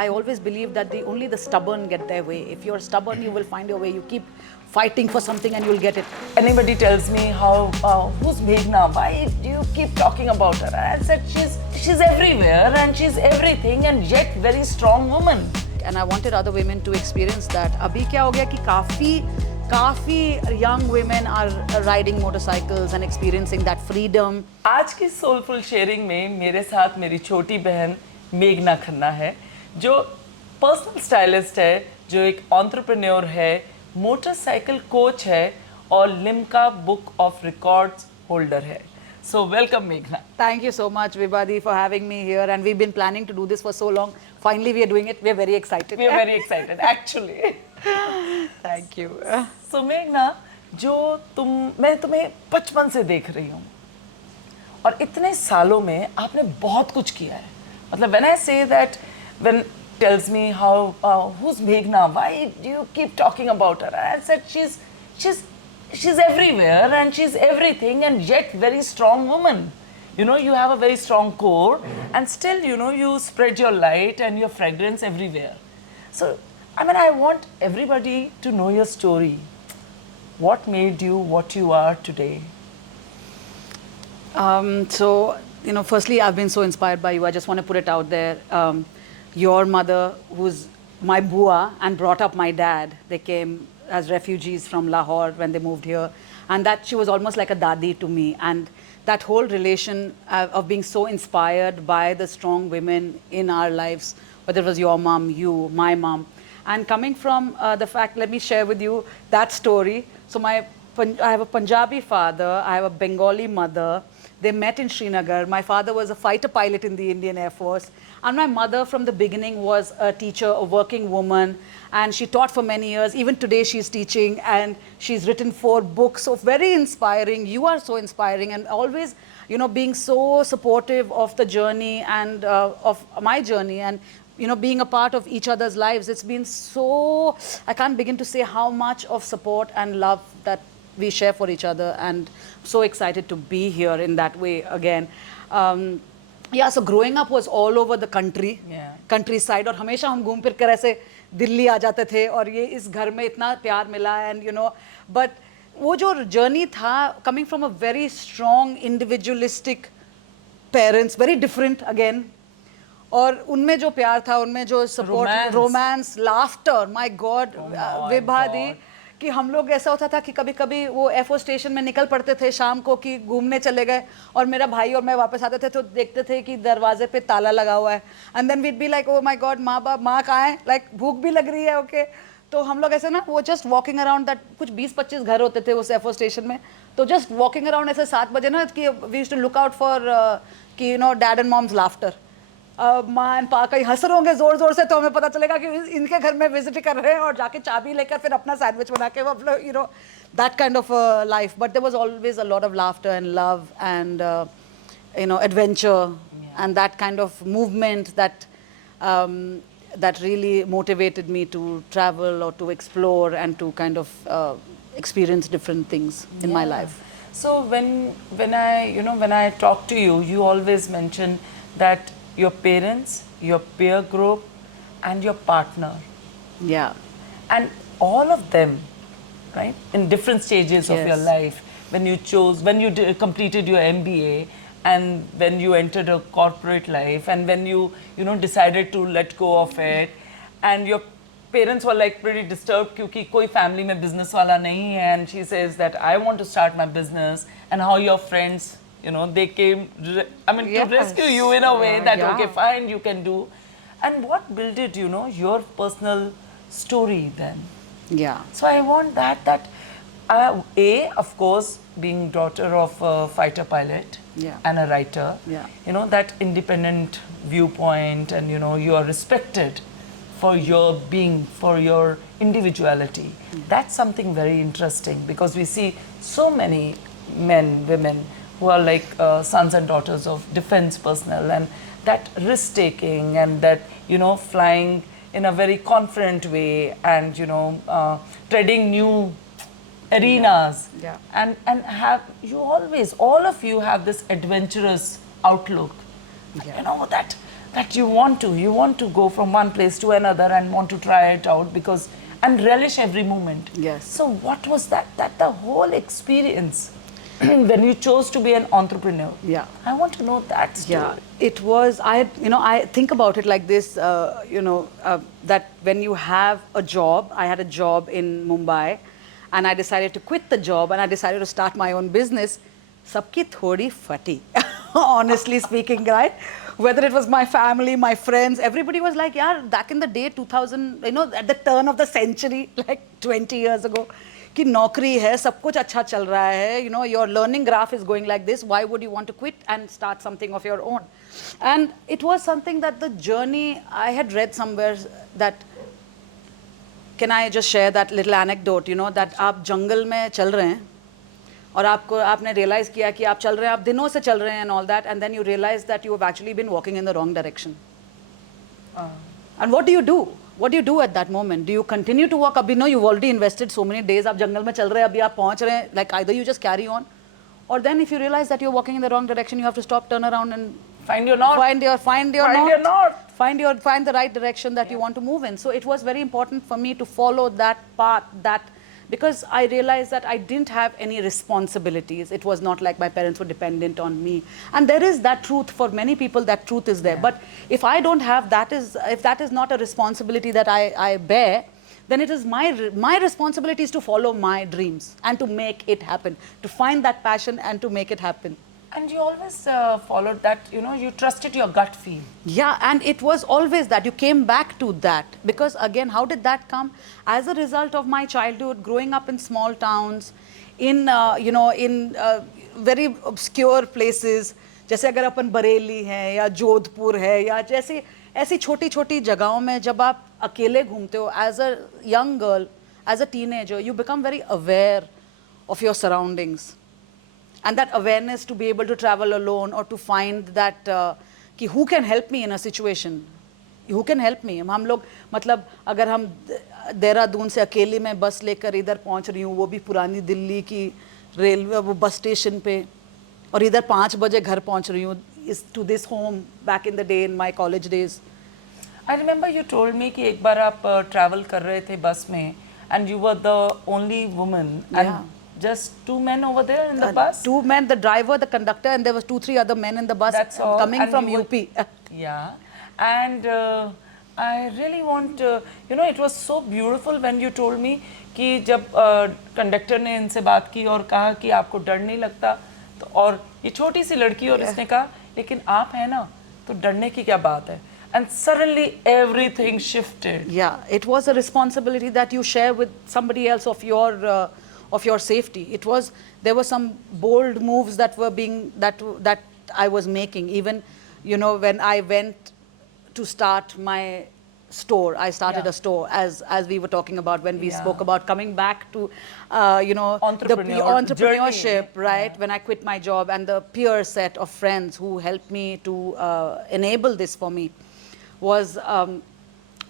I always believe that only the stubborn get their way. If you're stubborn, you will find your way. You keep fighting for something and you'll get it. Anybody tells me who's Meghna? Why do you keep talking about her? I said she's everywhere and she's everything and yet very strong woman. And I wanted other women to experience that. Abhi kya ho gaya ki काफी young women are riding motorcycles and experiencing that freedom. आज की soulful sharing में मेरे साथ मेरी छोटी बहन मेघना खन्ना है, जो पर्सनल स्टाइलिस्ट है, जो एक एंटरप्रेन्योर है, मोटरसाइकिल कोच है और Limca book of records holder है. So welcome, Meghna. Thank you so much, Vibhadi, for having me here. And we've been planning to do this for so long. Finally, we are doing it. We are very excited. We are very excited, actually. Thank you. So Meghna, मैं तुम्हें बचपन से देख रही हूँ और इतने सालों में आपने बहुत कुछ किया है. मतलब when I say that, when tells me who's Meghna, why do you keep talking about her? I said she's everywhere and she's everything and yet very strong woman. You know, you have a very strong core and still, you know, you spread your light and your fragrance everywhere. So, I mean, I want everybody to know your story. What made you what you are today? So, you know, firstly, I've been so inspired by you. I just want to put it out there. Your mother, who's my bua and brought up my dad, they came as refugees from Lahore when they moved here. And that she was almost like a dadi to me. And that whole relation of being so inspired by the strong women in our lives, whether it was your mom, you, my mom. And coming from the fact, let me share with you that story. So I have a Punjabi father, I have a Bengali mother. They met in Srinagar. My father was a fighter pilot in the Indian Air Force. And my mother from the beginning was a teacher, a working woman. And she taught for many years. Even today she's teaching and she's written 4 books. So very inspiring. You are so inspiring and always, you know, being so supportive of the journey and of my journey and, you know, being a part of each other's lives. It's been so, I can't begin to say how much of support and love that we share for each other, and so excited to be here in that way again. Yeah, so growing up was all over the country, countryside, और हमेशा हम घूम फिर कर ऐसे दिल्ली आ जाते थे और ये इस घर में इतना प्यार मिला, and you know, but वो जो journey था coming from a very strong individualistic parents, very different again, और उनमें जो प्यार था, उनमें जो support, romance, laughter, my God, विभादी, कि हम लोग ऐसा होता था कि कभी-कभी वो एयरफोर्स स्टेशन में निकल पड़ते थे शाम को कि घूमने चले गए और मेरा भाई और मैं वापस आते थे तो देखते थे कि दरवाजे पे ताला लगा हुआ है, and then we'd be like oh my god, माँ कहाँ है, लाइक भूख भी लग रही है, ओके. तो हम लोग ऐसे ना वो जस्ट वॉकिंग अराउंड दैट, कुछ 20-25 घर होते थे उस एयरफोर्स स्टेशन में, तो जस्ट वॉकिंग अराउंड ऐसे 7 बजे ना कि we used to look out for कि you know dad and moms laughter. माँ एंड पा कहीं हंस रहे होंगे जोर जोर से तो हमें पता चलेगा कि इनके घर में विजिट कर रहे हैं और जाके चाबी लेकर फिर अपना सैंडविच बना के वो, you know, that kind of life. But there was always a lot of laughter and love and you know adventure and that kind of movement that really motivated me to travel or to explore and to kind of experience different things in my life. So when I talk to you, you always mention that your parents, your peer group, and your partner. Yeah. And all of them, right, in different stages of your life, when you completed your MBA, and when you entered a corporate life, and when you decided to let go of it, and your parents were like pretty disturbed क्योंकि कोई family में business वाला नहीं है, and she says that I want to start my business, and how your friends, you know, they came, I mean, to rescue you in a way that, okay, fine, you can do. And what built, you know, your personal story then? Yeah. So I want that of course, being daughter of a fighter pilot and a writer, you know, that independent viewpoint, and, you know, you are respected for your being, for your individuality. That's something very interesting, because we see so many men, women, who are like sons and daughters of defense personnel, and that risk-taking and that, you know, flying in a very confident way, and, you know, treading new arenas, and have you always, all of you have this adventurous outlook. You know, that that you want to go from one place to another and want to try it out because and relish every moment. Yes. So what was that the whole experience when you chose to be an entrepreneur? Yeah. I want to know that story. Yeah, it was, I think about it like this, that when you have a job, I had a job in Mumbai, and I decided to quit the job, and I decided to start my own business. Sabki thodi fati, honestly speaking, right? Whether it was my family, my friends, everybody was like, yeah, back in the day, 2000, at the turn of the century, like 20 years ago, कि नौकरी है, सब कुछ अच्छा चल रहा है, your learning graph is going like this, why would you want to quit and start something of your own? And it was something that the journey, I had read somewhere that, can I just share that little anecdote, that आप जंगल में चल रहे हैं, और आपने realize किया कि आप चल रहे हैं, आप दिनों से चल रहे हैं and all that, and then you realize that you have actually been walking in the wrong direction. And what do you do? What do you do at that moment? Do you continue to walk? Abhi no, you've already invested so many days. आप जंगल में चल रहे हैं, अभी आप पहुंच रहे हैं. Like either you just carry on, or then if you realize that you're walking in the wrong direction, you have to stop, turn around, and find your north. Find your north. Find the right direction that you want to move in. So it was very important for me to follow that path, because I realized that I didn't have any responsibilities. It was not like my parents were dependent on me. And there is that truth for many people, that truth is there. Yeah. But if I don't have if that is not a responsibility that I bear, then it is my responsibility is to follow my dreams and to make it happen, to find that passion and to make it happen. And you always followed that, you trusted your gut feel. Yeah, and it was always that. You came back to that. Because again, how did that come? As a result of my childhood, growing up in small towns, in very obscure places, जैसे अगर अपन बरेली हैं या जोधपुर है या जैसे ऐसी छोटी-छोटी जगहों में जब आप अकेले घूमते हो, as a young girl, as a teenager, you become very aware of your surroundings. And that awareness to be able to travel alone or to find that कि who can help me in a situation, who can help me. हम लोग मतलब अगर हम देहरादून से अकेले में बस लेकर इधर पहुंच रही हूँ, वो भी पुरानी दिल्ली की रेलवे वो बस स्टेशन पे, और इधर 5 बजे घर पहुंच रही हूँ, to this home back in the day in my college days. I remember you told me कि एक बार आप travel कर रहे थे बस में and you were the only woman. Yeah. And just 2 men over there in the bus? 2 men, the driver, the conductor, and there was 2-3 other men in the bus. That's all. Coming and from UP. Yeah. And I really want, it was so beautiful when you told me कि जब conductor ने इनसे बात की और कहा कि आपको डर नहीं लगता, तो और ये छोटी सी लड़की और इसने कहा लेकिन आप हैं ना, तो डरने की क्या बात है? And suddenly everything shifted. Yeah, it was a responsibility that you share with somebody else of your safety. There were some bold moves that were that I was making. Even, when I went to start my store, I started a store as we were talking about when we spoke about coming back to, the entrepreneurship, right? When I quit my job, and the peer set of friends who helped me to enable this for me was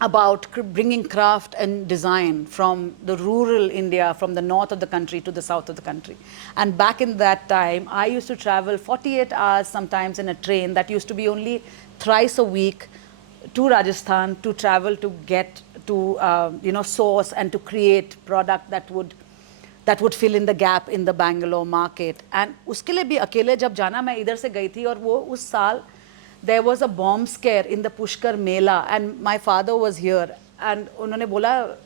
about bringing craft and design from the rural India, from the north of the country to the south of the country. And back in that time, I used to travel 48 hours sometimes in a train that used to be only thrice a week to Rajasthan to travel to get to, source and to create product that would fill in the gap in the Bangalore market. And uske liye bhi akele jab jana, main idhar se gayi thi, aur wo us saal there was a bomb scare in the Pushkar Mela, and my father was here. And उन्होंने बोला,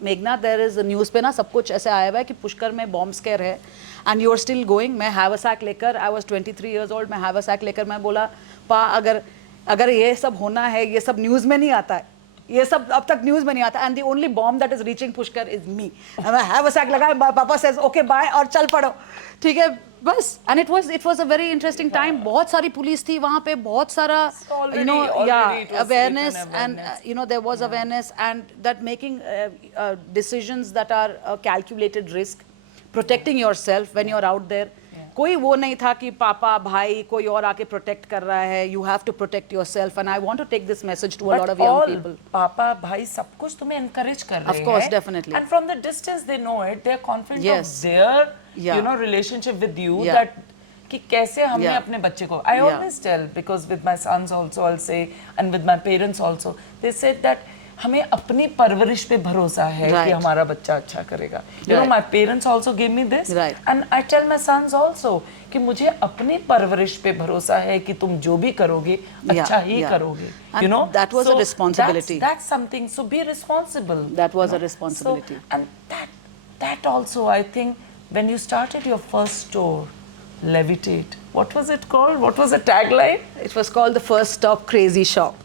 Meghna, there is a news पे ना सब कुछ ऐसे आया हुआ है कि पुष्कर में bomb scare है, and you are still going. मैं haversack लेकर, I was 23 years old, मैं haversack लेकर मैं बोला, पा अगर ये सब होना है, ये सब news में नहीं आता है, ये सब अब तक news में नहीं आता, and the only bomb that is reaching Pushkar is me. मैं haversack लगाया, Papa says, okay, bye, और चल पड़ो, ठीक है. बस, and it was a very interesting time. बहुत सारी पुलिस थी वहाँ पे, बहुत सारा awareness, and there was awareness, and that making decisions that are calculated risk, protecting yourself when you're out there. कोई वो नहीं था कि पापा भाई कोई और आके protect कर रहा है. You have to protect yourself, and I want to take this message to a lot of young people. पापा भाई सब कुछ तुम्हें encourage कर रहे हैं. Of course, definitely. And from the distance they know it. They are confident of their relationship with you, that कि कैसे हमने अपने बच्चे को, I always tell, because with my sons also I'll say, and with my parents also, they said that हमें अपनी परवरिश पे भरोसा है कि हमारा बच्चा अच्छा करेगा. You know, my parents also gave me this, and I tell my sons also कि मुझे अपनी परवरिश पे भरोसा है कि तुम जो भी करोगे अच्छा ही करोगे. You know, that was a responsibility. That's something. So be responsible. That was a responsibility. So, and that also, I think, when you started your first store, Levitate, what was it called? What was the tagline? It was called the First Stop Crazy Shop.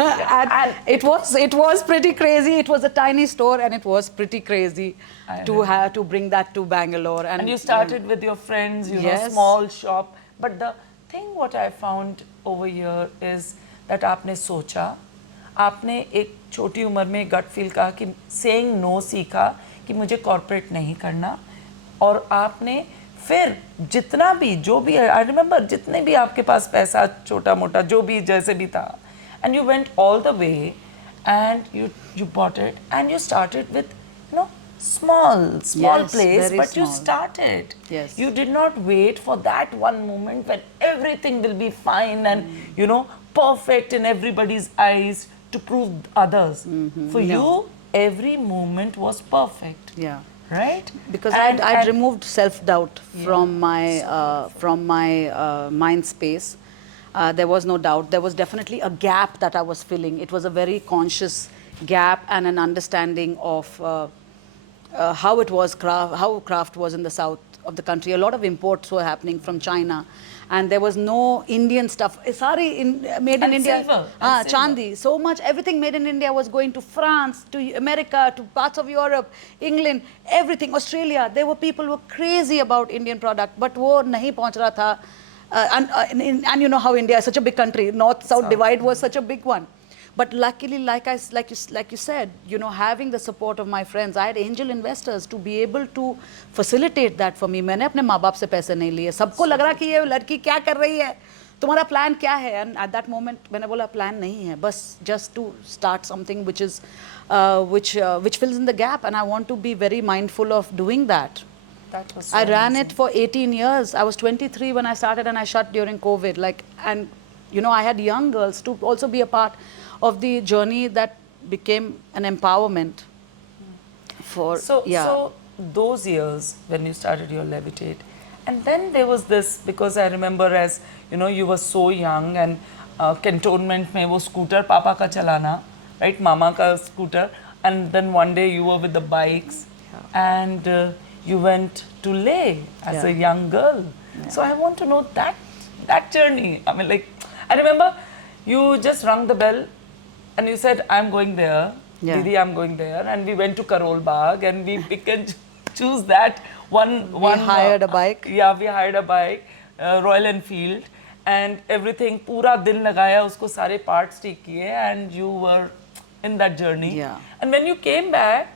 And it was pretty crazy. It was a tiny store, and it was pretty crazy to bring that to Bangalore. And you started with your friends, you know, small shop. But the thing what I found over here is that आपने सोचा, आपने एक छोटी उम्र में gut feel कहा कि saying no सीखा कि मुझे corporate नहीं करना, और आपने फिर जितना भी जो भी I remember जितने भी आपके पास पैसा छोटा मोटा जो भी जैसे भी था, and you went all the way and you bought it and you started with, you know, small place, but you started. Yes. You did not wait for that one moment when everything will be fine and you know, perfect in everybody's eyes to prove others. For you, every moment was perfect. Yeah. Right? Because I'd removed self-doubt from my mind space. There was no doubt. There was definitely a gap that I was filling. It was a very conscious gap and an understanding of how it was how craft was in the south of the country. A lot of imports were happening from China, and there was no Indian stuff. Sorry, made in India. Silver, Chandi. So much, everything made in India was going to France, to America, to parts of Europe, England, everything, Australia. There were people who were crazy about Indian product, but wo nahi pahunch raha tha. And you know how India is such a big country. North-South divide was such a big one. But luckily, like you said, you know, having the support of my friends, I had angel investors to be able to facilitate that for me. मैंने अपने माँ बाप से पैसे नहीं लिए. सबको लग रहा कि ये लड़की क्या कर रही है? तुम्हारा plan क्या है? And at that moment, मैंने बोला plan नहीं है. बस just to start something which is which fills in the gap, and I want to be very mindful of doing that. That was so I ran amazing. it for 18 years. I was 23 when I started, and I shut during COVID. And you know, I had young girls to also be a part of the journey that became an empowerment for. So those years when you started your Levitate, and then there was this, because I remember, as you know, you were so young, and cantonment mein wo scooter papa ka chalana, right, mama ka scooter, and then one day you were with the bikes, and you went to Leh as a young girl. So I want to know that journey. I mean, like, I remember you just rang the bell and you said, I'm going there, Didi, I'm going there, and we went to Karol Bagh and we pick and choose that one. We hired a bike. Yeah, we hired a bike, Royal Enfield, and everything. पूरा दिन लगाया उसको सारे parts ठीक किए, and you were in that journey. Yeah. And when you came back,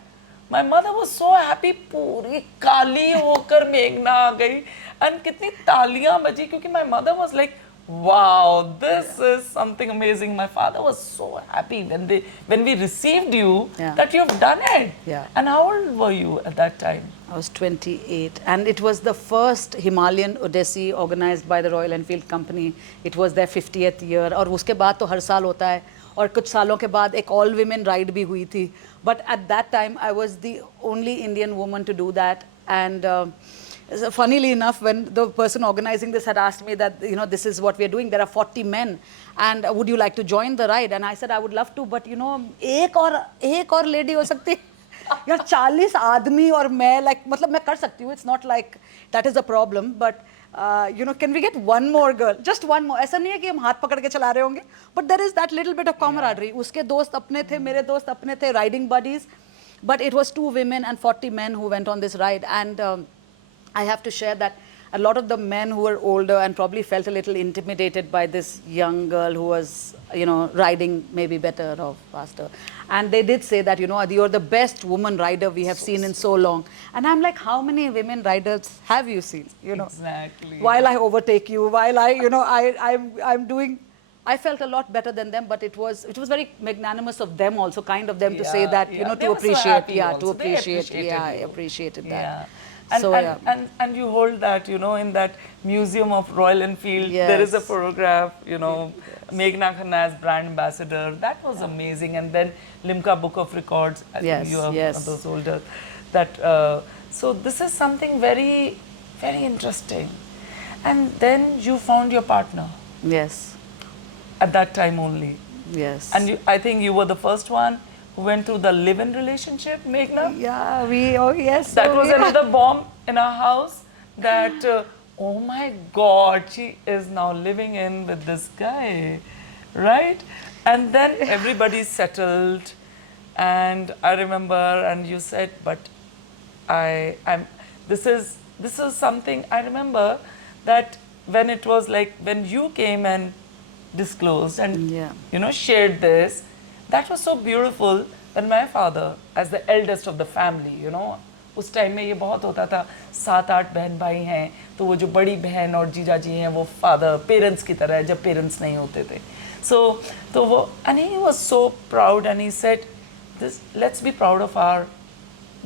my mother was so happy. पूरी काली होकर मेघना आ गई, and कितनी तालियां बजी, क्योंकि my mother was like, wow, this is something amazing. My father was so happy when we received you that you've done it. Yeah. And how old were you at that time? I was 28, and it was the first Himalayan Odyssey organized by the Royal Enfield Company. It was their 50th year, और उसके बाद तो हर साल होता है, और कुछ सालों के बाद एक all women ride भी हुई थी. But at that time, I was the only Indian woman to do that, and funnily enough, when the person organizing this had asked me that, you know, this is what we are doing, there are 40 men, and would you like to join the ride? And I said I would love to, but you know, एक और lady हो सकती है. यार 40 आदमी और मैं, like, मतलब मैं कर सकती हूँ. It's not like that is a problem, but you know, can we get one more girl? Just one more. ऐसा नहीं है कि हम हाथ पकड़ के चला रहे होंगे, but there is that little bit of camaraderie. उसके दोस्त अपने थे, मेरे दोस्त अपने थे, riding buddies, but it was 2 women and 40 men who went on this ride, and I have to share that a lot of the men who were older and probably felt a little intimidated by this young girl who was, you know, riding maybe better or faster. And they did say that, you know, you're the best woman rider we have seen in so long. And I'm like, how many women riders have you seen? You know, exactly. While I overtake you, while I, you know, I'm doing, I felt a lot better than them, but it was very magnanimous of them also, kind of them to say that, you know, to appreciate, I appreciated appreciated that. And you hold that, you know, in that museum of Royal Enfield, there is a photograph, you know, Meghna Khanna as brand ambassador. That was amazing. And then Limca Book of Records, I think you are those older. So this is something very, very interesting. And then you found your partner. Yes. At that time only. Yes. And I think you were the first one who went through the live-in relationship, Meghna? Yeah, That was another bomb in our house that, oh my God, she is now living in with this guy, right? And then everybody settled. And I remember, and you said, but this is something, I remember that when it was like, when you came and disclosed and, you know, shared this, that was so beautiful. When my father, as the eldest of the family, you know, उस time में ये बहुत होता था 7-8 बहन भाई हैं तो वो जो बड़ी बहन और जीजा जी हैं वो फादर पेरेंट्स की तरह है जब पेरेंट्स नहीं होते थे तो वो and he was so proud and he said this let's be proud of our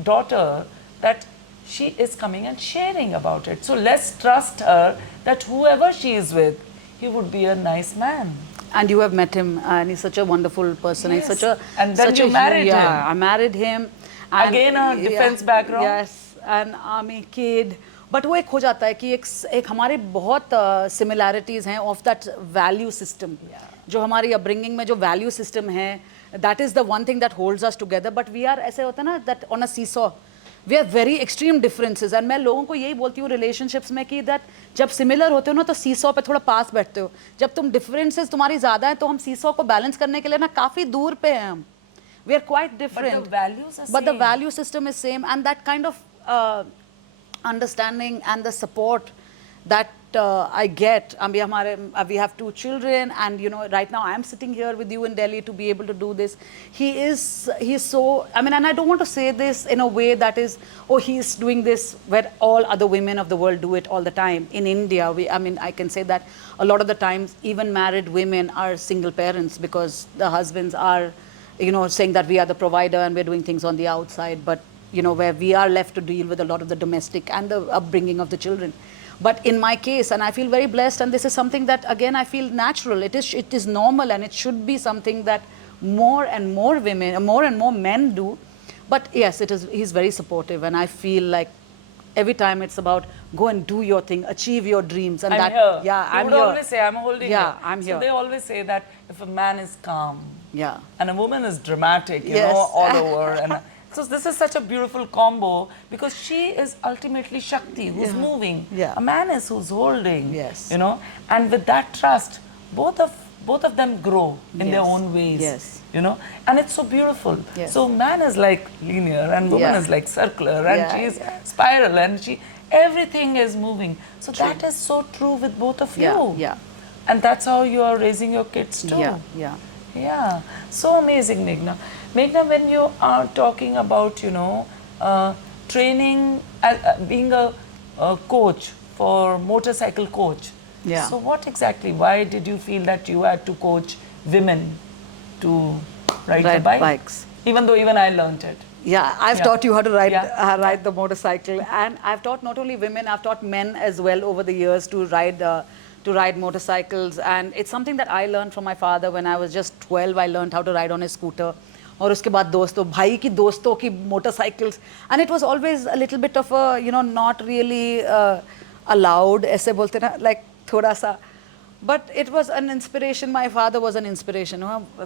daughter that she is coming and sharing about it, so let's trust her that whoever she is with he would be a nice man. And you have met him and he's such a wonderful person. Yes. He's such a and then you married him. I married him. And again a defense background. Yes, an army kid. But वो एक हो जाता है कि एक हमारे बहुत similarities हैं of that value system. जो हमारी upbringing में जो value system है, that is the one thing that holds us together. But we are ऐसे होता है ना that on a seesaw. We have very extreme differences. And मैं लोगों को यही बोलती हूँ relationships में कि that जब similar होते हो ना तो seesaw पे थोड़ा पास बैठते हो. जब तुम differences तुम्हारी ज़्यादा हैं तो हम seesaw को balance करने के लिए ना काफ़ी दूर पे हैं हम. We are quite different. But the value system is same, and that kind of understanding and the support that I get. We have 2 children, and you know, right now I am sitting here with you in Delhi to be able to do this. He's so. I mean, and I don't want to say this in a way that is, oh, he's doing this where all other women of the world do it all the time. In India, I can say that a lot of the times, even married women are single parents because the husbands are, you know, saying that we are the provider and we're doing things on the outside, but you know, where we are left to deal with a lot of the domestic and the upbringing of the children. But in my case, and I feel very blessed, and this is something that again I feel natural. It is normal, and it should be something that more and more women, more and more men do. But yes, it is. He's very supportive, and I feel like every time it's about go and do your thing, achieve your dreams, and I'm here. Yeah, I'm here. Always say I'm holding. Yeah, you. I'm here. So they always say that if a man is calm, yeah, and a woman is dramatic, you know, all over, and so this is such a beautiful combo because she is ultimately Shakti, who's moving. Yeah. A man is who's holding. Yes. You know, and with that trust, both of them grow in their own ways. Yes. You know, and it's so beautiful. Yes. So man is like linear, and woman is like circular, and she is spiral, and everything is moving. So that is so true with both of you. Yeah. And that's how you are raising your kids too. Yeah. So amazing, Meghna. Meghna, when you are talking about, you know, training, being a coach for motorcycle coach. Yeah. So what exactly, why did you feel that you had to coach women to ride the bikes? Even though I learned it. Yeah, I've taught you how to ride the motorcycle, and I've taught not only women, I've taught men as well over the years to ride motorcycles, and it's something that I learned from my father. When I was just 12, I learned how to ride on his scooter. और उसके बाद भाई की दोस्तों की motorcycles, and it was always a little bit of a, you know, not really allowed, ऐसे बोलते ना, like थोड़ा सा. But it was an inspiration. My father was an inspiration.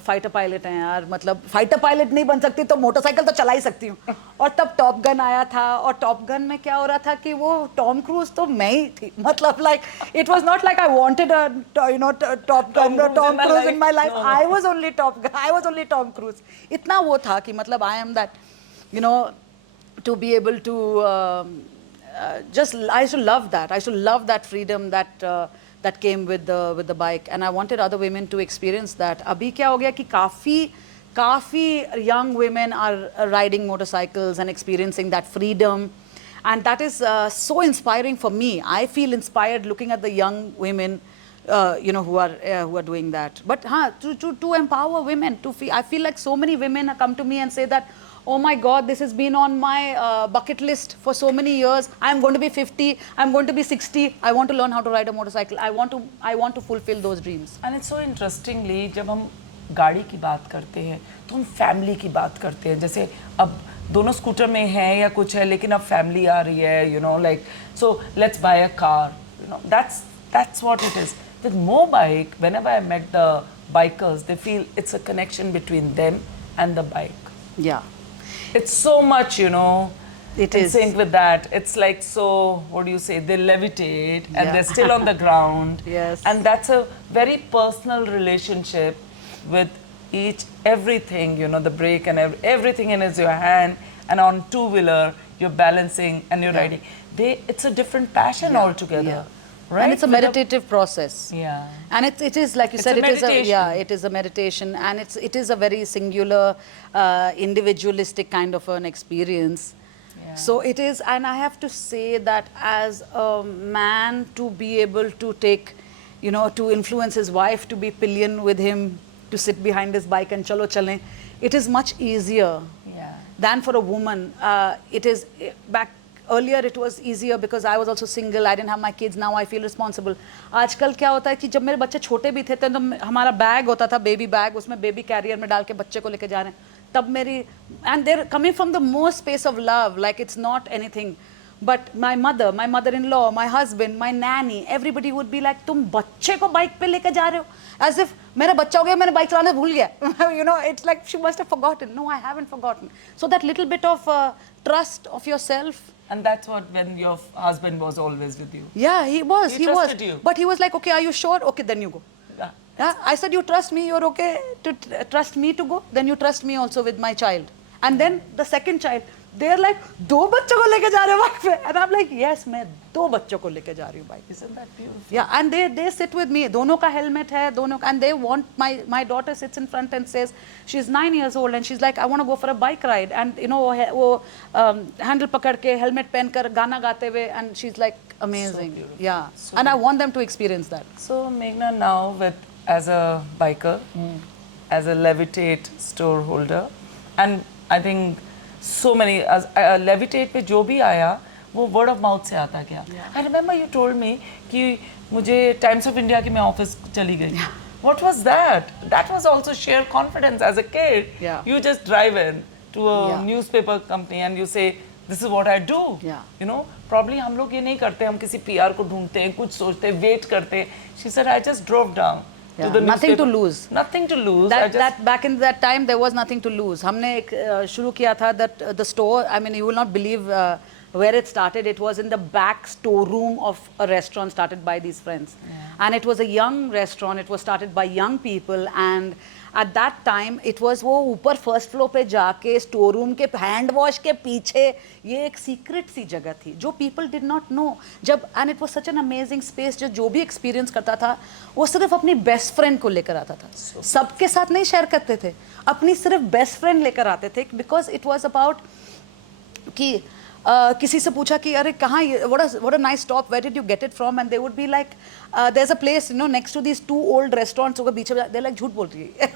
Fighter pilot हैं यार, मतलब फाइटर पायलट नहीं बन सकती तो मोटरसाइकिल तो चला ही सकती हूँ. और तब टॉप गन आया था, और टॉप गन में क्या हो रहा था कि वो टॉम क्रूज तो मैं ही थी. मतलब like it was not like I wanted a, you know, Tom Cruise in my life. I was only Tom Cruise. इतना वो था कि मतलब I am that, you know, to be able to I used to love that. I used to love that freedom that came with the bike, and I wanted other women to experience that. अभी क्या हो गया कि काफ़ी young women are riding motorcycles and experiencing that freedom, and that is so inspiring for me. I feel inspired looking at the young women who are doing that. But to empower women, I feel like so many women come to me and say that, oh my God, this has been on my bucket list for so many years. I'm going to be 50, I'm going to be 60. I want to learn how to ride a motorcycle. I want to fulfill those dreams. And it's so interestingly, जब हम गाड़ी की बात करते हैं, तो हम family की बात करते हैं. जैसे अब दोनों स्कूटर में हैं या कुछ है, लेकिन अब फैमिली आ रही है, like, so let's buy a car. That's what it is. With Mobike, whenever I met the bikers, they feel it's a connection between them and the bike. Yeah. It's so much, It in is. sync with that. It's like, so, what do you say, they levitate and they're still on the ground. Yes. And that's a very personal relationship with everything, the brake and everything in your hand, and on two-wheeler, you're balancing and you're riding. It's a different passion altogether. Yeah. Right? And it's a meditative process. Yeah. And it is, like you said, it is a meditation, and it is a very singular, individualistic kind of an experience. Yeah. So it is, and I have to say that as a man, to be able to take, to influence his wife to be pillion with him, to sit behind his bike and chalo chale, it is much easier than for a woman. It is back. Earlier it was easier because I was also single, I didn't have my kids, now I feel responsible. आजकल क्या होता है कि जब मेरे बच्चे छोटे भी थे तो हमारा बैग होता था, बेबी बैग, उसमें बेबी कैरियर में डाल के बच्चे को लेके जा रहे हैं, तब मेरी, and they're coming from the most space of love, like it's not anything. But my mother-in-law, my husband, my nanny, everybody would be like, तुम बच्चे को बाइक पे लेके जा रहे हो, as if मेरा बच्चा हो गया, मैंने बाइक चलाना भूल गया. It's like she must have forgotten. No, I haven't forgotten. So that little bit of trust of yourself. And that's what, when your husband was always with you. Yeah, he was. He trusted you. But he was like, okay, are you sure? Okay, then you go. Yeah. I said, you trust me, you're okay to trust me to go? Then you trust me also with my child. And then the second child, they're like, दो बच्चों को लेके जा रहे हो bike पे? And I'm like, yes, मैं दो बच्चों को लेके जा रही हूँ bike. Isn't that beautiful? Yeah, and they sit with me. दोनों का helmet है, and they want, my daughter sits in front and says, she's 9 years old and she's like, I want to go for a bike ride. And वो handle पकड़ के, helmet पहन कर, गाना गाते हुए, and she's like, amazing. So yeah, so and I want them to experience that. So Meghna, now as a biker, as a Levitate store holder, and I think so many, Levitate पे जो भी आया, वो word of mouth से आता क्या? I remember you told me कि मुझे Times of India की मैं office चली गई. What was that? That was also sheer confidence as a kid. Yeah. You just drive in to a newspaper company and you say, this is what I do. Yeah. Probably हम लोग ये नहीं करते, हम किसी PR को ढूंढते हैं, कुछ सोचते हैं, wait करते हैं. She said, I just drove down. Yeah, nothing to lose. Nothing to lose. That back in that time there was nothing to lose. हमने एक शुरू किया था that the store. I mean, you will not believe where it started. It was in the back storeroom of a restaurant started by these friends, and it was a young restaurant. It was started by young people, and at that time it was वो ऊपर first floor पे जाके store room के hand wash के पीछे ये एक secret सी जगह थी जो people did not know. जब and it was such an amazing space, जो भी experience करता था वो सिर्फ अपनी best friend को लेकर आता था. सबके साथ नहीं share करते थे, अपनी सिर्फ best friend लेकर आते थे, because it was about कि किसी से पूछा कि अरे कहाँ, what a nice stop, where did you get it from? And they would be like, there's a place next to these two old restaurants होगा बीच में. They're like, झूठ बोल रही है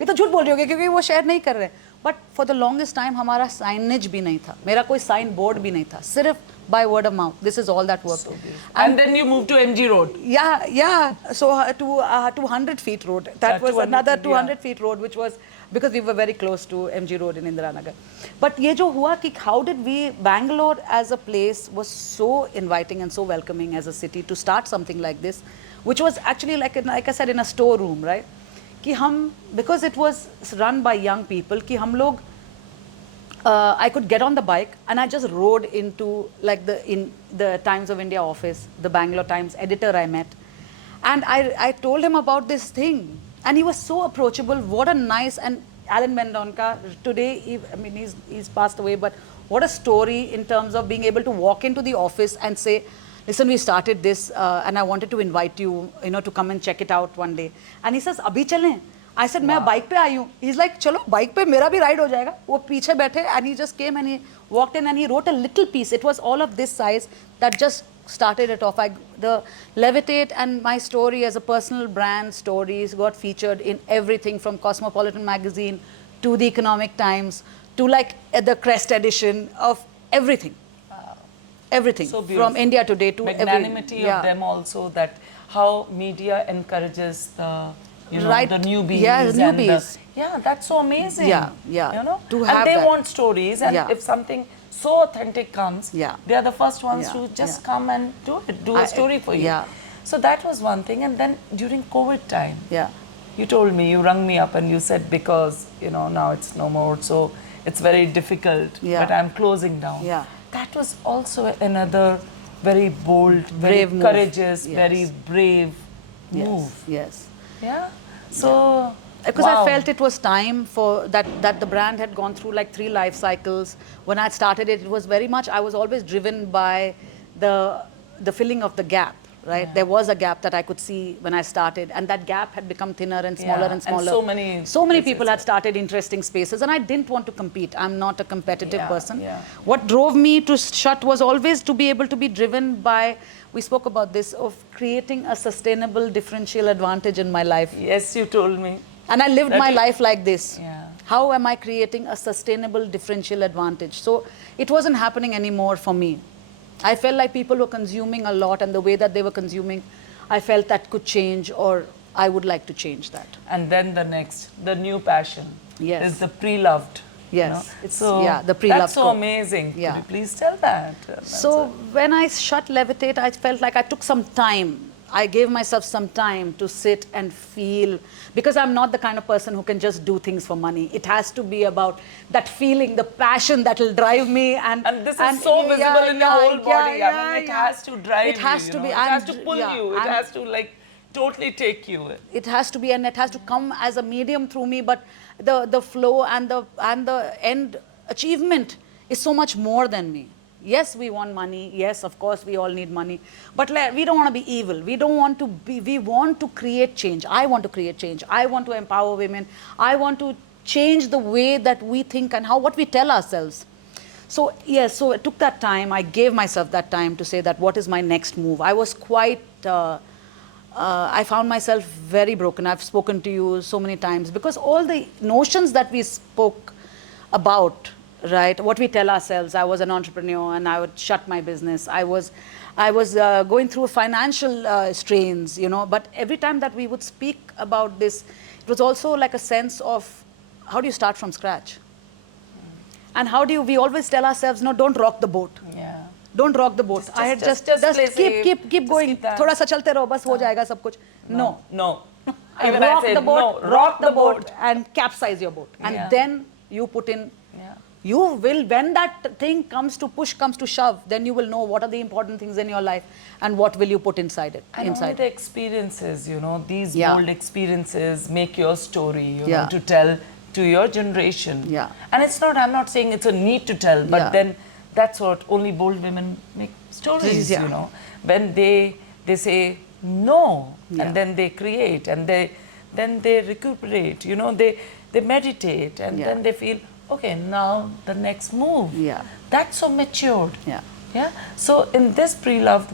ये तो झूठ बोल रही होगी क्योंकि वो शेयर नहीं कर रहे. But for the longest time हमारा signage भी नहीं था, मेरा कोई sign board भी नहीं था, सिर्फ by word of mouth. This is all that worked. So and then you moved to MG Road. Yeah. So to 200 feet road. That was another 200 feet road, which was because we were very close to MG Road in Indiranagar. But ये जो हुआ कि how did we, Bangalore as a place was so inviting and so welcoming as a city to start something like this, which was actually like I said in a storeroom, right? कि हम, because it was run by young people, कि हम लोग I could get on the bike and I just rode into like in the Times of India office, the Bangalore Times editor I met, and I told him about this thing, and he was so approachable. What a nice, and Alan Mendonca today, he's passed away, but what a story in terms of being able to walk into the office and say, listen, we started this and I wanted to invite you, to come and check it out one day. And he says, abhi chalein. I said, मैं bike पे आई हूँ. He's like, चलो bike पे मेरा भी ride हो जाएगा. वो पीछे बैठे and he just came and he walked in and he wrote a little piece. It was all of this size that just started it off. The Levitate and my story as a personal brand stories got featured in everything from Cosmopolitan magazine to the Economic Times to like the Crest edition of everything. Everything so from India Today to magnanimity of them also, that how media encourages the the newbies. Yeah, the newbies. Yeah, that's so amazing. Yeah. To have and they want stories, and if something so authentic comes, they are the first ones to just come and do a story for you. So that was one thing. And then during COVID time, you told me, you rang me up and you said, because now it's no more, so it's very difficult, but I'm closing down. That was also another very bold, very courageous, very brave move. Yes. Yeah. So because I felt it was time for that the brand had gone through like 3 life cycles. When I started it, it was very much, I was always driven by the filling of the gap. Right, there was a gap that I could see when I started, and that gap had become thinner and smaller and smaller. And so many people had started interesting spaces, and I didn't want to compete. I'm not a competitive person. What drove me to shut was always to be able to be driven by, we spoke about this, of creating a sustainable differential advantage in my life. Yes, you told me. And I lived my life like this. How am I creating a sustainable differential advantage? So it wasn't happening anymore for me. I felt like people were consuming a lot, and the way that they were consuming, I felt that could change, or I would like to change that. And then the new passion is the Preloved. Yes. The Preloved That's so amazing. Could you please tell that? So when I shut Levitate, I felt like I took some time. I gave myself some time to sit and feel, because I'm not the kind of person who can just do things for money. It has to be about that feeling, the passion that will drive me. And this is so visible in your whole body. I mean, it has to drive you. It has to be. It has to pull you. It has to like totally take you. It has to be, and it has to come as a medium through me. But the flow and the end achievement is so much more than me. Yes, we want money. Yes, of course, we all need money. But we don't want to be evil. We don't want to be, we want to create change. I want to create change. I want to empower women. I want to change the way that we think and what we tell ourselves. So, yes, so it took that time. I gave myself that time to say that what is my next move. I was quite, I found myself very broken. I've spoken to you so many times because all the notions that we spoke about, right, what we tell ourselves. I was an entrepreneur and I would shut my business. I was going through financial strains, but every time that we would speak about this, it was also like a sense of, how do you start from scratch? And how do we always tell ourselves, no, don't rock the boat. Don't rock the boat. I had just keep going. Thoda sa chalte raho, bas ho jayega sab kuch. No. Rock the boat and capsize your boat. And then you put in, you will, when that thing comes to push, comes to shove, then you will know what are the important things in your life and what will you put inside it. And only the experiences, these bold experiences make your story, to tell to your generation. And it's not, I'm not saying it's a need to tell, but then that's what only bold women make stories, when they say no, and then they create, and then they recuperate, they meditate, and then they feel, okay, now the next move. That's so matured. So in this Preloved,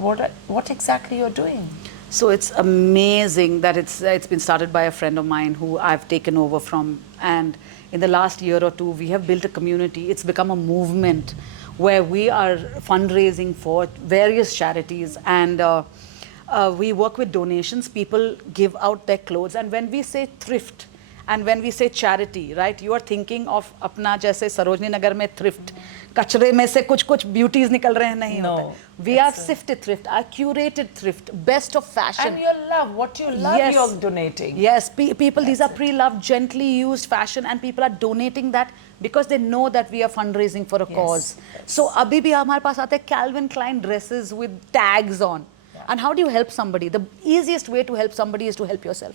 what exactly you're doing? So it's amazing that it's been started by a friend of mine who I've taken over from, and in the last year or two we have built a community. It's become a movement where we are fundraising for various charities, and we work with donations. People give out their clothes, and when we say thrift and when we say charity, right, you are thinking of अपना जैसे सरोजनी नगर में thrift, कचरे में से कुछ beauties निकल रहे हैं, नहीं होता. We are sifted thrift, our curated thrift, best of fashion. And your love, what you love, you're donating. Yes, people, these are pre-loved, gently used fashion, and people are donating that because they know that we are fundraising for a cause. So अभी भी हमारे पास आते हैं Calvin Klein dresses with tags on. And how do you help somebody? The easiest way to help somebody is to help yourself.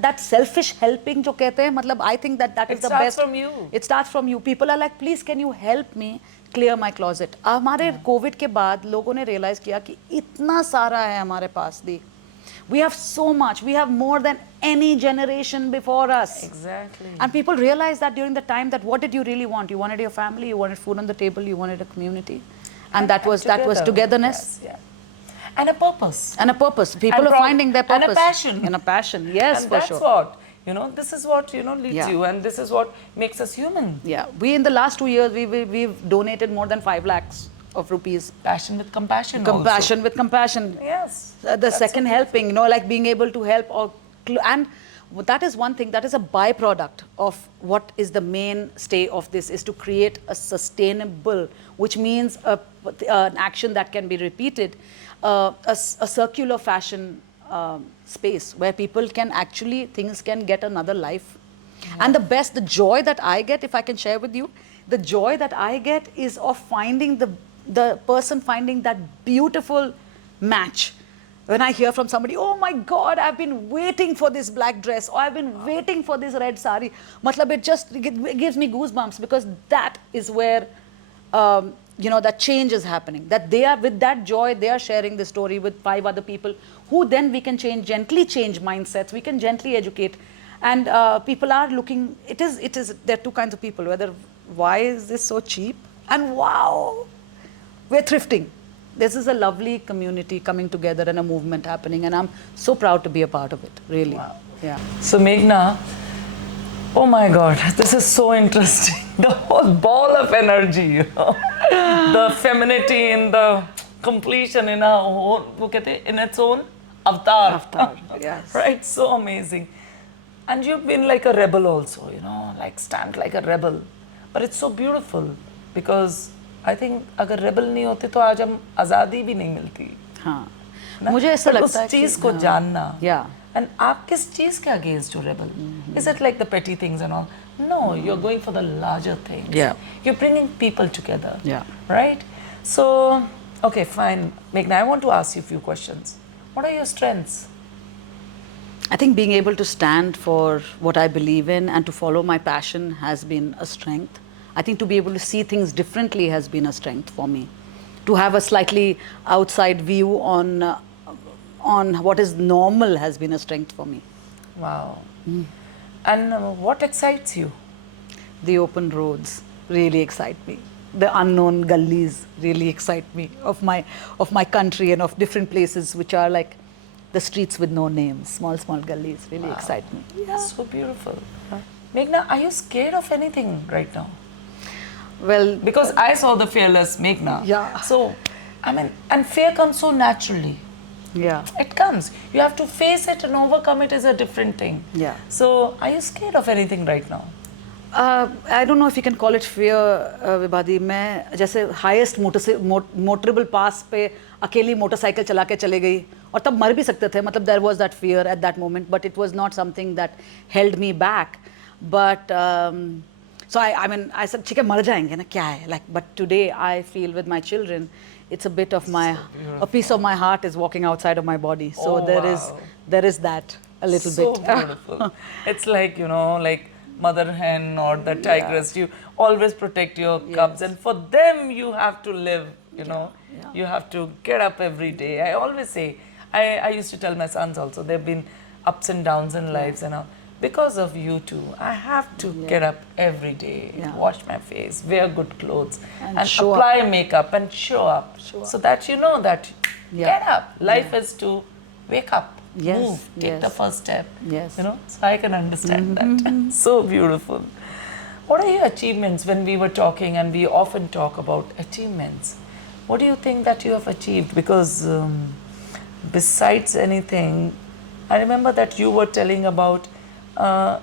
That selfish helping जो कहते हैं, मतलब I think that is the best. It starts from you. It starts from you. People are like, please can you help me clear my closet. हमारे Covid के बाद लोगों ने realize किया कि इतना सारा है हमारे पास दी, We have so much. We have more than any generation before us. Exactly. And people realize that during the time that what did you really want? You wanted your family, you wanted food on the table, you wanted a community. And that was togetherness. Yes, yeah. And a purpose. And a purpose. People are finding their purpose. And a passion. And a passion, yes, and for that's sure. what, this is what, leads you, and this is what makes us human. Yeah. We, in the last 2 years, we've donated more than 5 lakhs of rupees. Passion with compassion. Compassion with compassion. Yes. The second helping, like being able to help, and that is one thing, that is a byproduct of what is the mainstay of this, is to create a sustainable, which means an action that can be repeated, a circular fashion space where people can actually, things can get another life. Yeah. And the joy that I get, if I can share with you, the joy that I get is of finding the person finding that beautiful match. When I hear from somebody, oh my God, I've been waiting for this black dress, or I've been waiting for this red sari. Matlab, it gives me goosebumps, because that is where, that change is happening. That they are, with that joy, they are sharing the story with 5 other people, who then we can gently change mindsets, we can gently educate. And people are looking, there are 2 kinds of people, whether, why is this so cheap? And wow, we're thrifting. This is a lovely community coming together and a movement happening, and I'm so proud to be a part of it, really. Wow. Yeah. So Meghna, oh my God, this is so interesting. The whole ball of energy, the femininity in the completion in its own avatar. Avatar, yes. Right, so amazing. And you've been like a rebel also, like stand like a rebel. But it's so beautiful, because I think अगर rebel नहीं होते तो आज हम आज़ादी भी नहीं मिलती। हाँ, मुझे ऐसा लगता है कि उस चीज़ को जानना। Yeah. And आप किस चीज़ के against हो rebel? Is it like the petty things and all? No, you're going for the larger things. Yeah. You're bringing people together. Yeah. Right? So, okay, fine. Meghna, I want to ask you a few questions. What are your strengths? I think being able to stand for what I believe in and to follow my passion has been a strength. I think to be able to see things differently has been a strength for me. To have a slightly outside view on what is normal has been a strength for me. Wow. And what excites you? The open roads really excite me. The unknown gullies really excite me, of my country and of different places which are like the streets with no names, small gullies really excite me. Yeah. So beautiful. Meghna, are you scared of anything right now? Well, because I saw the fearless Meghna. Yeah. So, I mean, and fear comes so naturally. Yeah. It comes. You have to face it and overcome it is a different thing. Yeah. So, are you scared of anything right now? I don't know if you can call it fear, Vibhadi. मैं जैसे highest motorable pass पे अकेली motorcycle चला के चले गई और तब मर भी सकते थे. मतलब there was that fear at that moment, but it was not something that held me back. But so I mean, I said, ठीक है मर जाएंगे ना क्या है? Like, but today I feel with my children, it's a bit of a piece of my heart is walking outside of my body. So there is that a little bit. So beautiful. It's like, like mother hen or the tigress, you always protect your cubs, and for them you have to live, you have to get up every day. I always say, I used to tell my sons also, there have been ups and downs in lives and all. Because of you two, I have to get up every day, wash my face, wear good clothes, and apply makeup and show up. So that you know that get up. Life is to wake up. Move, take the first step. So I can understand that. So beautiful. What are your achievements? When we were talking, and we often talk about achievements, what do you think that you have achieved? Because besides anything, I remember that you were telling about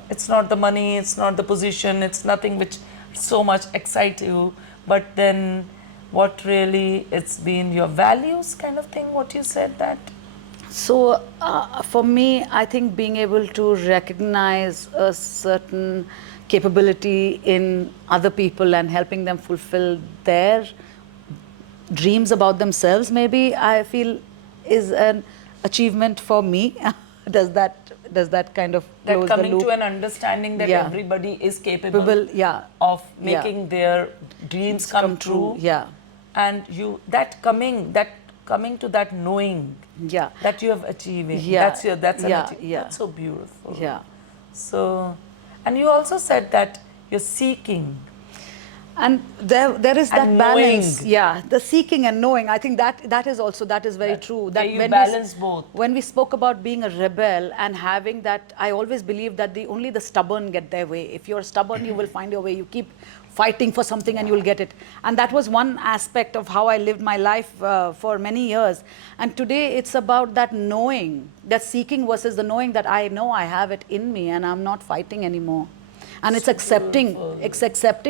it's not the money, it's not the position, it's nothing which so much excites you, but then what really it's been your values kind of thing, what you said that? So for me, I think being able to recognize a certain capability in other people and helping them fulfill their dreams about themselves, maybe I feel is an achievement for me. Does that kind of close the loop? That coming to an understanding that everybody is capable of making their dreams come true. Yeah. And you, that coming to that knowing that you have achieving. That's an achievement. That's so beautiful. So, and you also said that you're seeking. And there is that balance. The seeking and knowing. I think that is very true. That you balance both. When we spoke about being a rebel and having that, I always believe that only the stubborn get their way. If you're stubborn, you will find your way. You keep fighting for something and you'll get it. And that was one aspect of how I lived my life for many years. And today it's about that knowing, that seeking versus the knowing that I know I have it in me and I'm not fighting anymore. And it's accepting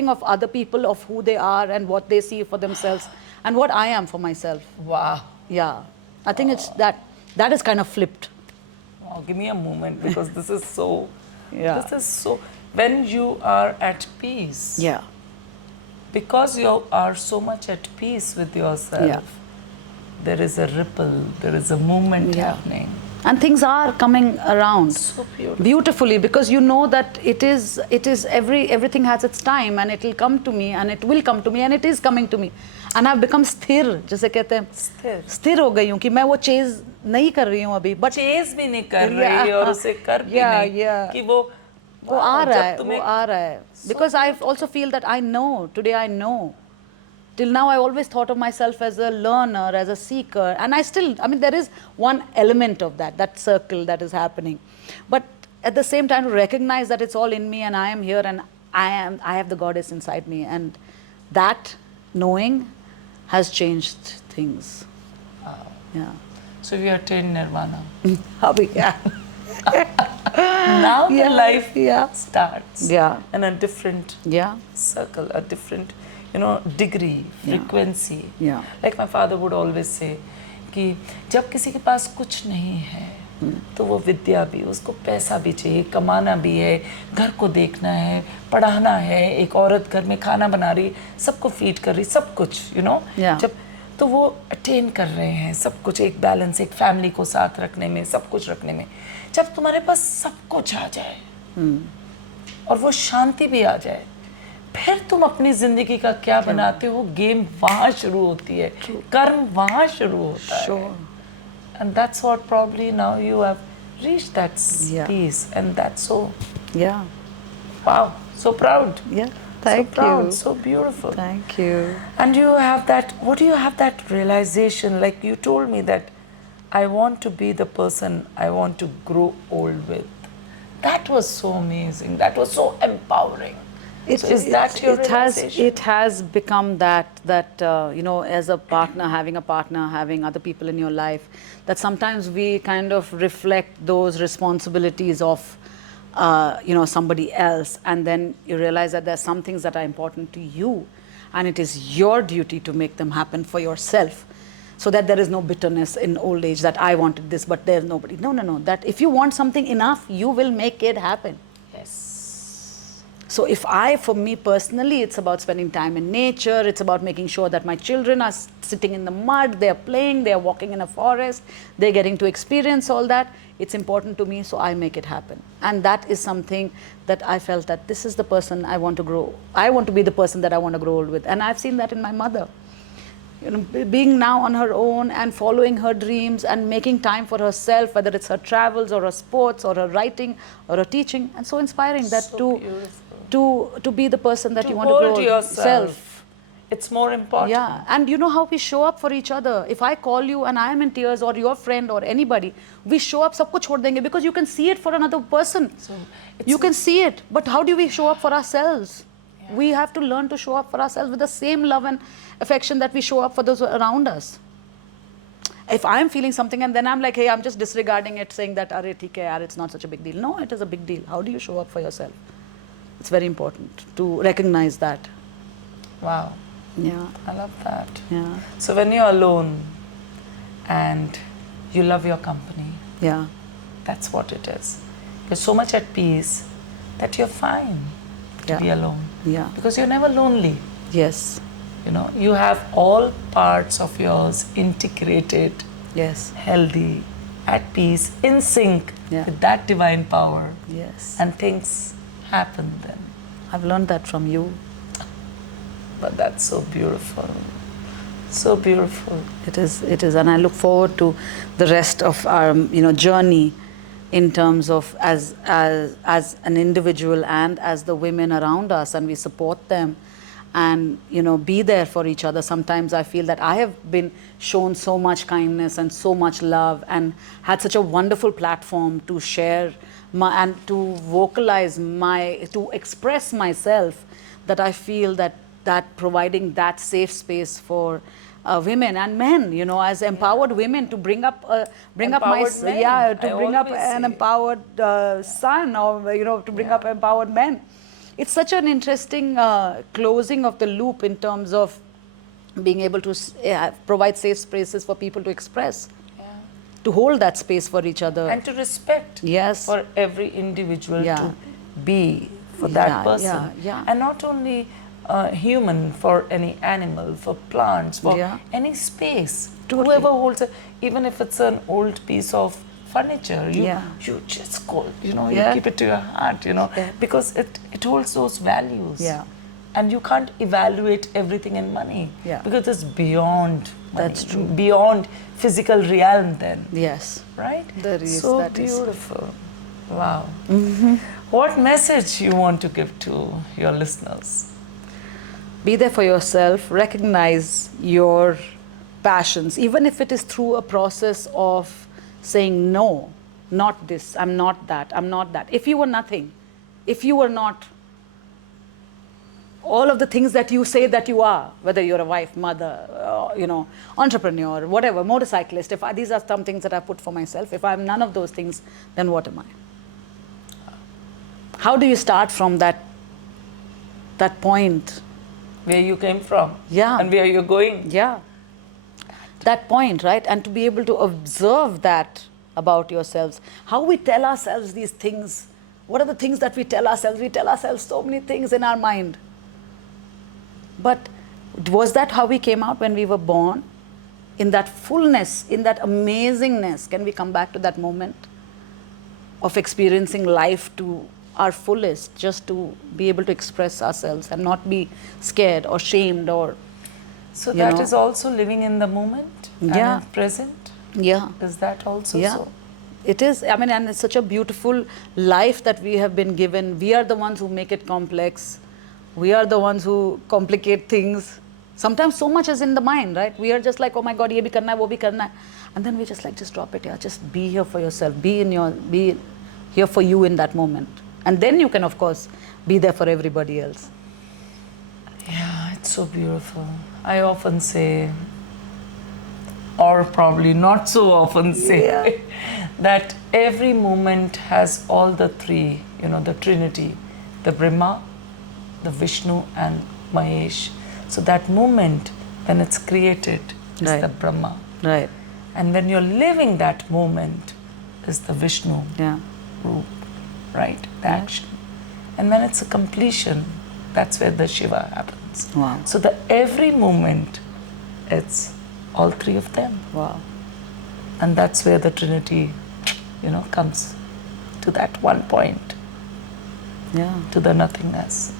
of other people, of who they are and what they see for themselves and what I am for myself. Wow. Yeah. I think it's that is kind of flipped. Wow, give me a moment, because this is so, when you are at peace. Because you are so much at peace with yourself, there is a ripple, there is a movement happening. And things are coming around so beautifully, because you know that everything has its time, and it will come to me, and it will come to me, and it is coming to me. And I've become sthir, जैसे कहते हैं, स्थिर हो गई हूँ कि मैं वो chase नहीं कर रही हूँ अभी, but chase भी नहीं कर रही और उसे कर भी नहीं कि वो आ रहा है, because I also feel that I know today. I know. Till now, I always thought of myself as a learner, as a seeker. And there is one element of that circle that is happening. But at the same time, to recognize that it's all in me and I am here and I have the goddess inside me. And that knowing has changed things. Wow. Yeah. So you attained nirvana. Now the life starts. In a different circle, a different degree, frequency. Like my father would always say कि जब किसी के पास कुछ नहीं है तो वो विद्या भी, उसको पैसा भी चाहिए, कमाना भी है, घर को देखना है, पढ़ाना है, एक औरत घर में खाना बना रही, सबको फीड कर रही, सब कुछ जब तो वो अटेन कर रहे हैं सब कुछ, एक बैलेंस, एक फैमिली को साथ रखने में, सब कुछ रखने में, जब तुम्हारे पास सब कुछ आ जाए और वो शांति भी आ जाए, फिर तुम अपनी जिंदगी का क्या बनाते हो, गेम वहाँ शुरू होती है, कर्म वहाँ शुरू होता है. And that's what probably now you have reached that peace, and that's so. Wow, so proud. Thank you. So proud, so beautiful. Thank you. And you have that, what do you have that realization, like you told me that I want to be the person I want to grow old with. That was so amazing. That was so empowering. So is that your realization? It has become that as a partner, having other people in your life, that sometimes we kind of reflect those responsibilities of somebody else, and then you realize that there are some things that are important to you, and it is your duty to make them happen for yourself, so that there is no bitterness in old age that I wanted this but there's nobody. No. That if you want something enough, you will make it happen. Yes. So for me personally, it's about spending time in nature. It's about making sure that my children are sitting in the mud, they're playing, they're walking in a forest, they're getting to experience all that. It's important to me, so I make it happen. And that is something that I felt that this is the person I want to grow. I want to be the person that I want to grow old with. And I've seen that in my mother. Being now on her own and following her dreams and making time for herself, whether it's her travels or her sports or her writing or her teaching, and so inspiring that to be the person that you want to grow yourself. It's more important. Yeah, and you know how we show up for each other. If I call you and I am in tears, or your friend or anybody, we show up, सब कुछ छोड़ देंगे, because you can see it for another person. So you can see it, but how do we show up for ourselves? We have to learn to show up for ourselves with the same love and affection that we show up for those around us. If I'm feeling something and then I'm like, hey, I'm just disregarding it, saying that, "Arey, theek hai yaar, it's not such a big deal." No, it is a big deal. How do you show up for yourself? It's very important to recognize that. Wow. Yeah. I love that. Yeah. So when you're alone and you love your company, that's what it is. You're so much at peace that you're fine to be alone. Yeah. Because you're never lonely. Yes. You have all parts of yours integrated, healthy, at peace, in sync with that divine power. Yes. And things happen then. I've learned that from you. But that's so beautiful. So beautiful. It is, and I look forward to the rest of our, journey in terms of as an individual and as the women around us, and we support them and, be there for each other. Sometimes I feel that I have been shown so much kindness and so much love and had such a wonderful platform to share and to vocalize to express myself, that I feel that providing that safe space for women and men, as empowered women, to bring up an empowered son, or to bring up empowered men. It's such an interesting closing of the loop in terms of being able to provide safe spaces for people to express, to hold that space for each other, and to respect for every individual to be for that person, and not only human, for any animal, for plants, for any space. Totally. Whoever holds it, even if it's an old piece of furniture, you just go, you keep it to your heart, because it holds those values. And you can't evaluate everything in money, because it's beyond money. That's true. Beyond physical realm then. Yes. Right? That is, so that beautiful. Wow. Mm-hmm. What message you want to give to your listeners? Be there for yourself, recognize your passions, even if it is through a process of saying no, not this, I'm not that, I'm not that. If you were nothing, if you were not all of the things that you say that you are, whether you're a wife, mother, entrepreneur, whatever, motorcyclist, these are some things that I put for myself. If I'm none of those things, then what am I? How do you start from that point? Where you came from. Yeah. And where you're going. Yeah. That point, right? And to be able to observe that about yourselves. How we tell ourselves these things. What are the things that we tell ourselves? We tell ourselves so many things in our mind. But was that how we came out when we were born? In that fullness, in that amazingness, can we come back to that moment of experiencing life to our fullest, just to be able to express ourselves and not be scared or shamed or... So that is also living in the moment and present? Yeah. Is that also so? It is. I mean, and it's such a beautiful life that we have been given. We are the ones who make it complex. We are the ones who complicate things. Sometimes so much is in the mind, right? We are just like, oh my God, ye bhi karna hai, wo bhi karna hai. And then we just like, just drop it here. Just be here for yourself. Be here for you in that moment. And then you can, of course, be there for everybody else. Yeah, it's so beautiful. I often say, or probably not so often say, that every moment has all the three, the Trinity, the Brahma, the Vishnu and Mahesh. So that moment, when it's created, is the Brahma. Right. And when you're living that moment, is the Vishnu roop. Right, the action. And when it's a completion, that's where the Shiva happens. Wow. So the every moment, it's all three of them. Wow. And that's where the Trinity, comes to that one point. Yeah. To the nothingness.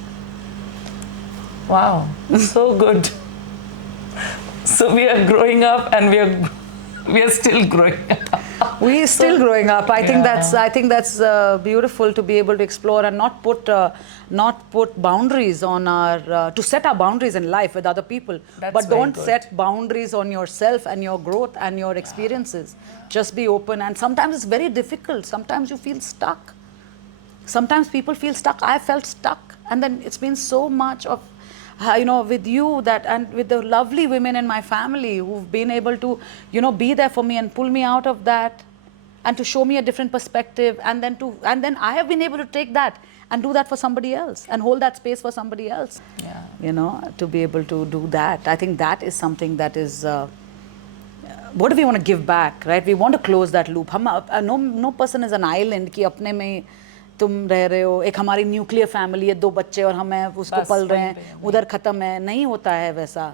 Wow, so good. So we are growing up and we are still growing up. We're still growing up. I think that's beautiful to be able to explore and not put boundaries on our to set our boundaries in life with other people. But don't set boundaries on yourself and your growth and your experiences. Just be open. And sometimes it's very difficult. Sometimes you feel stuck. Sometimes people feel stuck. I felt stuck, and then it's been so much of with you and with the lovely women in my family who've been able to, be there for me and pull me out of that and to show me a different perspective, and then I have been able to take that and do that for somebody else and hold that space for somebody else. Yeah. To be able to do that. I think that is something that is, what do we want to give back, right? We want to close that loop. No person is an island कि अपने में तुम रह रहे हो, एक हमारी nuclear family है, 2 बच्चे और हम उसको पल रहे हैं, उधर खत्म है, नहीं होता है वैसा.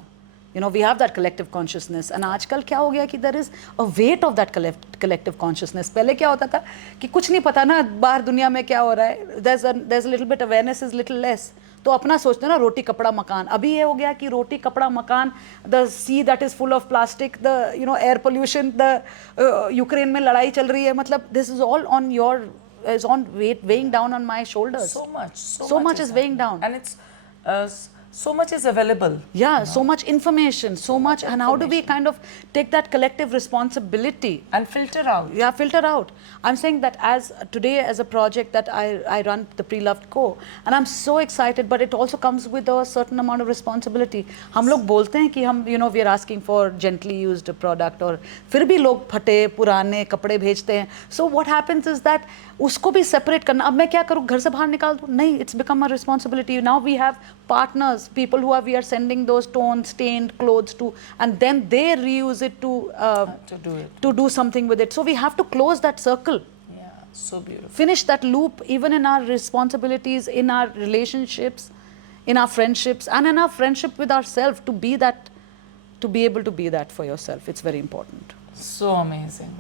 We have that collective consciousness. And आजकल क्या हो गया कि there is a weight of that collective consciousness. पहले क्या होता था कि कुछ नहीं पता ना बाहर दुनिया में क्या हो रहा है. There's a little bit awareness is little less. तो अपना सोचते हैं ना रोटी कपड़ा मकान. अभी ये हो गया कि रोटी कपड़ा मकान, the sea that is full of plastic, the air pollution, the Ukraine में लड़ाई चल रही है. मतलब this is all on your is on weighing down on my shoulders. So much is weighing down, and it's so much is available. Yeah, so much information, so much, and how do we kind of take that collective responsibility and filter out? Yeah, filter out. I'm saying that as today as a project that I run the Preloved Co, and I'm so excited, but it also comes with a certain amount of responsibility. हम लोग बोलते हैं कि हम we are asking for gently used product, और फिर भी लोग फटे पुराने कपड़े भेजते हैं. So what happens is that उसको भी separate करना. अब मैं क्या करूँ, घर से बाहर निकाल दूँ? नहीं, it's become a responsibility. Now we have partners, people who we are sending those torn, stained clothes to, and then they reuse it to do something with it. So we have to close that circle. Yeah, so beautiful. Finish that loop, even in our responsibilities, in our relationships, in our friendships, and in our friendship with ourselves, to be that, to be able to be that for yourself. It's very important. So amazing.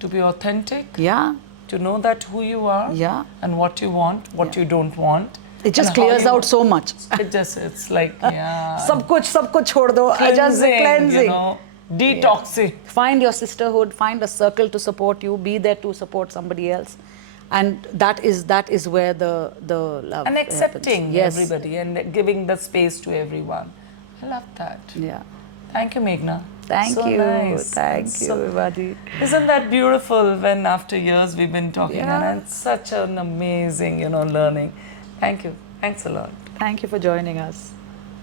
To be authentic. Yeah. To know that who you are. Yeah. And what you want, what you don't want. It just clears out so much. It's like, yeah. सब कुछ छोड़ दो. Just cleansing. Detoxing. Yeah. Find your sisterhood, find a circle to support you, be there to support somebody else. And that is where the love and accepting happens. Yes. everybody and giving the space to everyone. I love that. Yeah. Thank you, Meghna. Thank so you. Nice. Thank you, everybody. Isn't that beautiful when after years we've been talking, and it's such an amazing, learning. Thank you. Thanks a lot. Thank you for joining us.